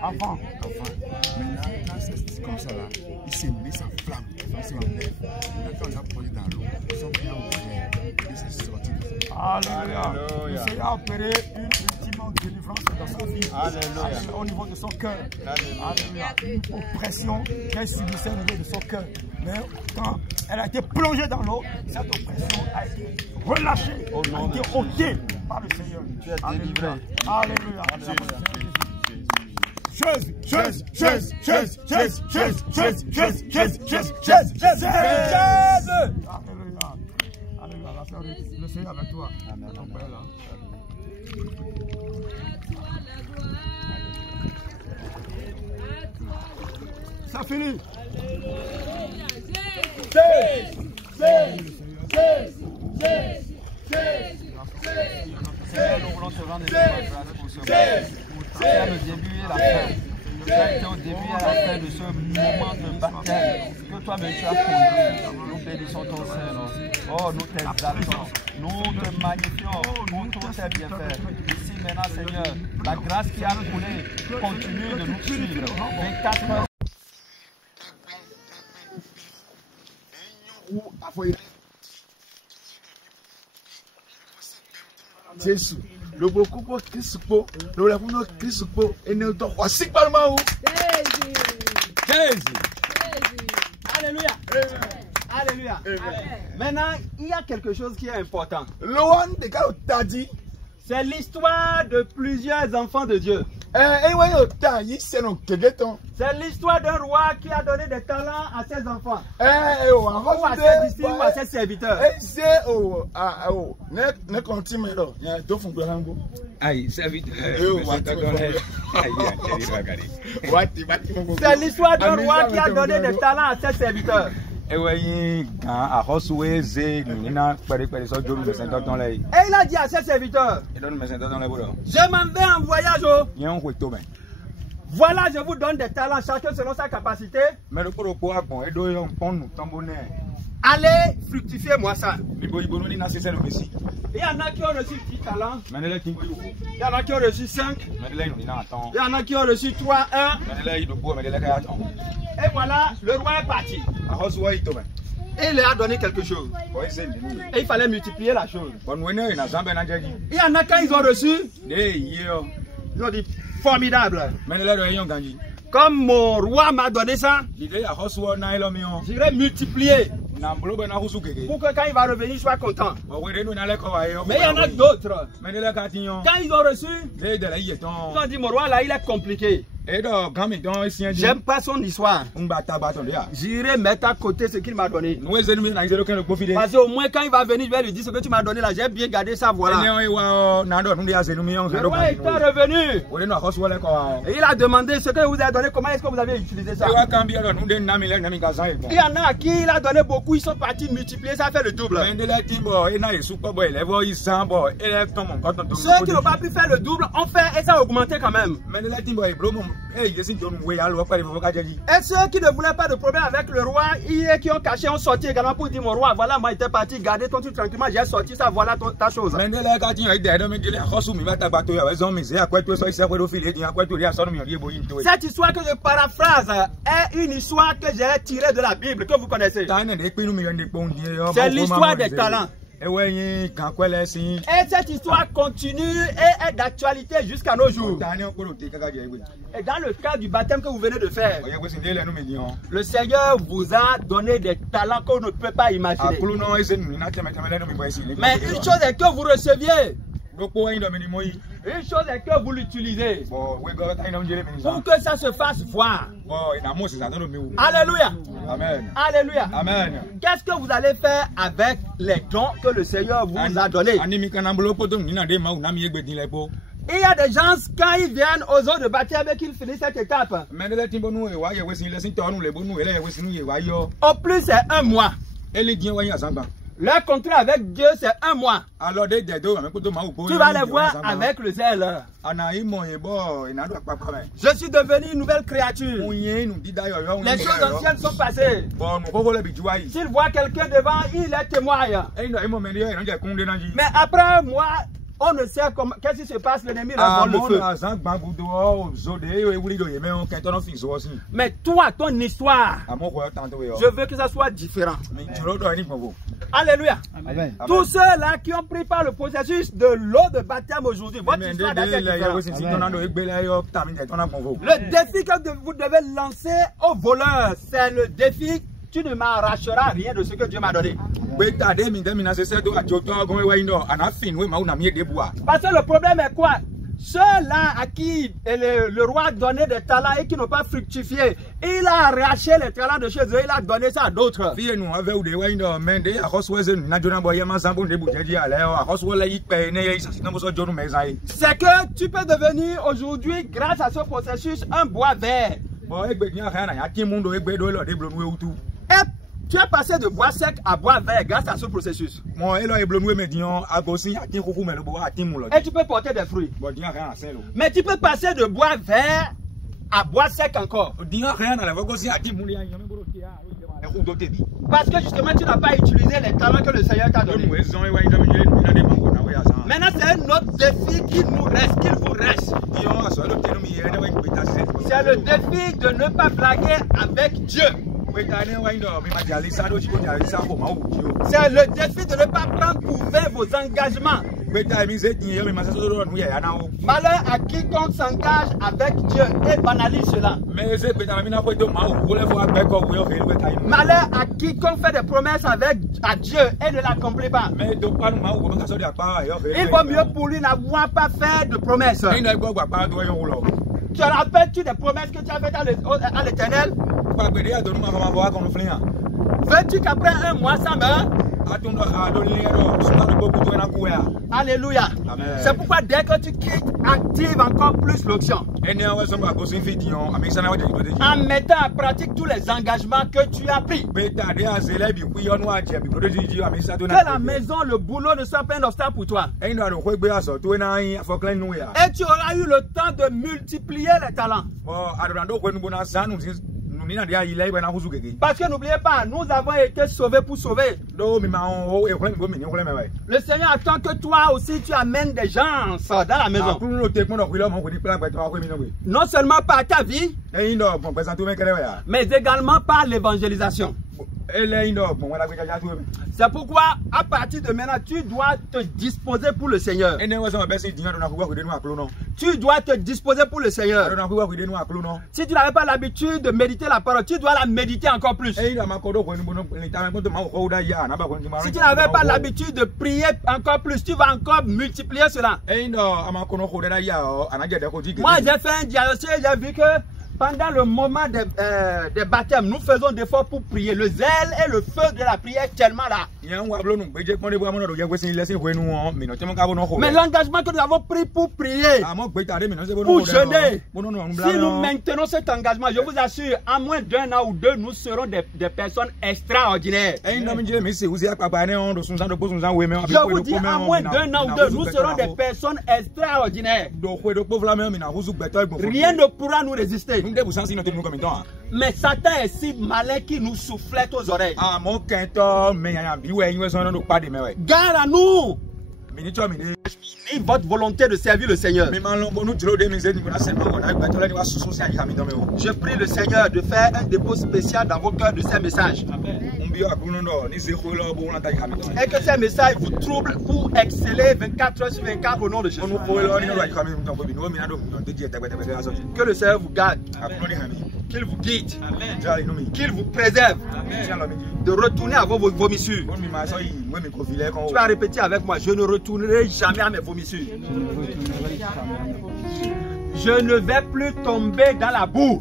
Avant. Maintenant, c'est comme ça là. Il s'est mis sa flamme. Quand on a posé dans l'eau, ils sont bien ouverts. Et c'est sorti. Alléluia. Le Seigneur a opéré une ultime délivrance dans sa vie. Alléluia. Au niveau de son cœur. Alléluia. Une oppression qu'elle subissait au niveau de son cœur. Mais quand elle a été plongée dans l'eau, cette oppression a été relâchée. A été ôtée par le Seigneur. Tu es délivré. Alléluia. Chaise. Alléluia. Le Seigneur avec toi. Amen. Ça finit. Seigneur, nous voulons te rendre des grâces pour ce moment. Pour faire le début et la fin. Faire au début et à la fin de ce moment de baptême que toi-même tu as conduit. Nous bénissons ton Seigneur. Oh, nous t'exaltons. Nous te magnifions pour tous tes bienfaits. Ici maintenant, Seigneur, la grâce qui a coulé continue de nous suivre. 24 heures. Jésus, le beaucoup pour Christ, le la pour Christ, et nous t'en voici par ma ou. Jésus. Alléluia. Alléluia. Maintenant, il y a quelque chose qui est important. Le one de gars t'a dit. C'est l'histoire de plusieurs enfants de Dieu. C'est l'histoire d'un roi qui a donné des talents à ses enfants. Ou à ses disciples ou à ses serviteurs. Aïe, serviteur. C'est l'histoire d'un roi qui a donné des talents à ses serviteurs. Et il a dit à ses serviteurs, je m'en vais en voyage. Voilà, je vous donne des talents, chacun selon sa capacité. Allez, fructifiez-moi ça. Il y en a qui ont reçu 10 talents. Il y en a qui ont reçu 5. Il y en a qui ont reçu 3, 1. Et voilà, le roi est parti. Et il leur a donné quelque chose. Et il fallait multiplier la chose. Il y en a quand ils ont reçu, ils ont dit formidable. Comme mon roi m'a donné ça, j'irai multiplier. Pour que quand il va revenir, il soit content. Mais il y en a d'autres. Quand ils ont reçu, ils ont dit mon roi là, il est compliqué. J'aime pas son histoire. J'irai mettre à côté ce qu'il m'a donné. Parce qu'au moins quand il va venir, je vais lui dire ce que tu m'as donné là. J'ai bien gardé ça, voilà. Le roi est revenu. Et il a demandé ce que vous avez donné, comment est-ce que vous avez utilisé ça. Il y en a à qui il a donné beaucoup, ils sont partis multiplier, ça fait le double. Ceux qui n'ont pas pu faire le double ont fait et ça a augmenté quand même. Et ceux qui ne voulaient pas de problème avec le roi, qui ont caché, ont sorti également pour dire mon roi, voilà, moi j'étais parti garder ton truc tranquillement, j'ai sorti ça, voilà ta chose. Cette histoire que je paraphrase est une histoire que j'ai tirée de la Bible, que vous connaissez. C'est l'histoire des talents. Et cette histoire continue et est d'actualité jusqu'à nos jours. Et dans le cas du baptême que vous venez de faire, le Seigneur vous a donné des talents qu'on ne peut pas imaginer. Mais une chose est que vous receviez. Une chose est que vous l'utilisez pour que ça se fasse voir. Alléluia. Amen. Alléluia. Amen. Qu'est-ce que vous allez faire avec les dons que le Seigneur vous a donnés? Il y a des gens, quand ils viennent aux eaux de baptême et qu'ils finissent cette étape, au plus c'est un mois. Leur contrat avec Dieu, c'est un mois. Tu vas les voir avec le zèle. Je suis devenu une nouvelle créature. Les choses anciennes sont passées. S'il voit quelqu'un devant, il est témoin. Mais après un mois, on ne sait qu'est-ce qui se passe, l'ennemi revend le feu. Mais toi, ton histoire, je veux que ça soit différent. Alléluia. Amen. Tous ceux-là qui ont pris par le processus de l'eau de baptême aujourd'hui, votre histoire est différente. Le défi que vous devez lancer aux voleurs, c'est le défi: tu ne m'arracheras rien de ce que Dieu m'a donné. Parce que le problème est quoi? Ceux-là à qui le roi donnait des talents et qui n'ont pas fructifié, il a arraché les talents de chez eux, il a donné ça à d'autres. C'est que tu peux devenir aujourd'hui, grâce à ce processus, un bois vert. Et tu es passé de bois sec à bois vert grâce à ce processus. Et tu peux porter des fruits. Mais tu peux passer de bois vert à bois sec encore. Parce que justement tu n'as pas utilisé les talents que le Seigneur t'a donné. Maintenant c'est un autre défi qui nous reste, qu'il vous reste. C'est le défi de ne pas blaguer avec Dieu. C'est le défi de ne pas prendre pour vain vos engagements. Malheur à quiconque s'engage avec Dieu et banalise cela. Malheur à quiconque fait des promesses à Dieu et ne l'accomplit pas. Il vaut mieux pour lui n'avoir pas fait de promesses. Tu rappelles-tu des promesses que tu as faites à l'Éternel? Veux-tu qu'après un mois ça meurt? Alléluia. C'est pourquoi dès que tu quittes, active encore plus l'onction. En mettant en pratique tous les engagements que tu as pris. Que la maison, le boulot ne soit pas un obstacle pour toi. Et tu auras eu le temps de multiplier les talents. Parce que n'oubliez pas, nous avons été sauvés pour sauver. Le Seigneur attend que toi aussi tu amènes des gens dans la maison. Non seulement par ta vie, mais également par l'évangélisation. C'est pourquoi à partir de maintenant tu dois te disposer pour le Seigneur. Tu dois te disposer pour le Seigneur. Si tu n'avais pas l'habitude de méditer la parole, tu dois la méditer encore plus. Si tu n'avais pas l'habitude de prier encore plus, tu vas encore multiplier cela. Moi j'ai fait un diagnostic, j'ai vu que pendant le moment des baptêmes, nous faisons des efforts pour prier. Le zèle et le feu de la prière est tellement là. Mais l'engagement que nous avons pris pour prier, pour jeûner, si nous maintenons cet engagement, je vous assure, en moins d'un an ou deux, nous serons des personnes extraordinaires. Je vous dis, en moins d'un an ou deux, nous serons des personnes extraordinaires. Rien ne pourra nous résister. Mais Satan est si malin qu'il nous soufflette aux oreilles. Gare à nous. Votre volonté de servir le Seigneur. Je prie le Seigneur de faire un dépôt spécial dans vos cœurs de ces messages. Et que ces messages vous troublent pour exceller 24 heures sur 24 au nom de Jésus. Que le Seigneur vous garde. Qu'il vous guide. Qu'il vous préserve. De retourner à vos vomissures. Tu vas répéter avec moi. Je ne retournerai jamais à mes vomissures. Je ne vais plus tomber dans la boue.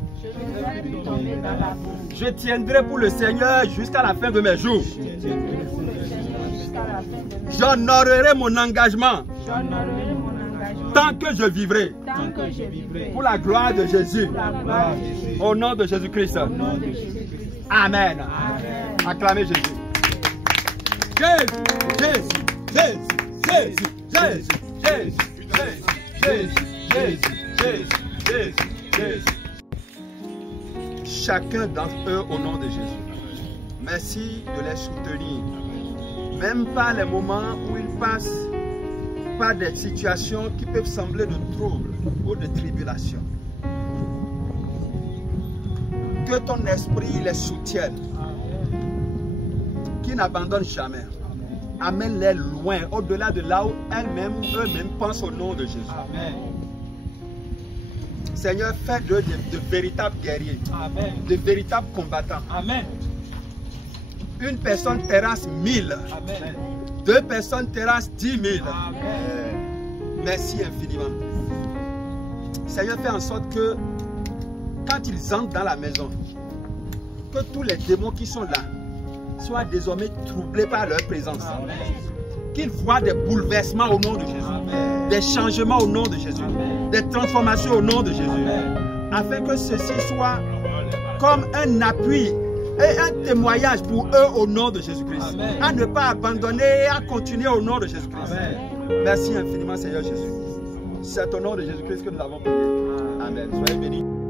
Je tiendrai pour le Seigneur jusqu'à la fin de mes jours. J'honorerai mon engagement tant que je vivrai. Pour la gloire de Jésus. Au nom de Jésus-Christ. Amen. Acclamez Jésus. Jésus, Jésus, Jésus, Jésus, Jésus, Jésus, Jésus, Jésus, Jésus, Jésus. Chacun d'entre eux au nom de Jésus. Merci de les soutenir. Même par les moments où ils passent par des situations qui peuvent sembler de troubles ou de tribulation. Que ton esprit les soutienne. Qui n'abandonne jamais. Amène-les loin, au-delà de là où eux-mêmes pensent au nom de Jésus. Amen. Seigneur, fais d'eux de véritables guerriers. Amen. De véritables combattants. Amen. Une personne terrasse 1000. Amen. 2 personnes terrassent 10 000. Amen. Merci infiniment. Seigneur, fais en sorte que quand ils entrent dans la maison, que tous les démons qui sont là soient désormais troublés par leur présence. Qu'ils voient des bouleversements au nom de Jésus. Amen. Des changements au nom de Jésus. Amen. Des transformations au nom de Jésus. Amen. Afin que ceci soit comme un appui et un témoignage pour eux au nom de Jésus-Christ. À ne pas abandonner, à continuer au nom de Jésus-Christ. Merci infiniment, Seigneur Jésus. C'est au nom de Jésus-Christ que nous avons prié. Amen. Soyez bénis.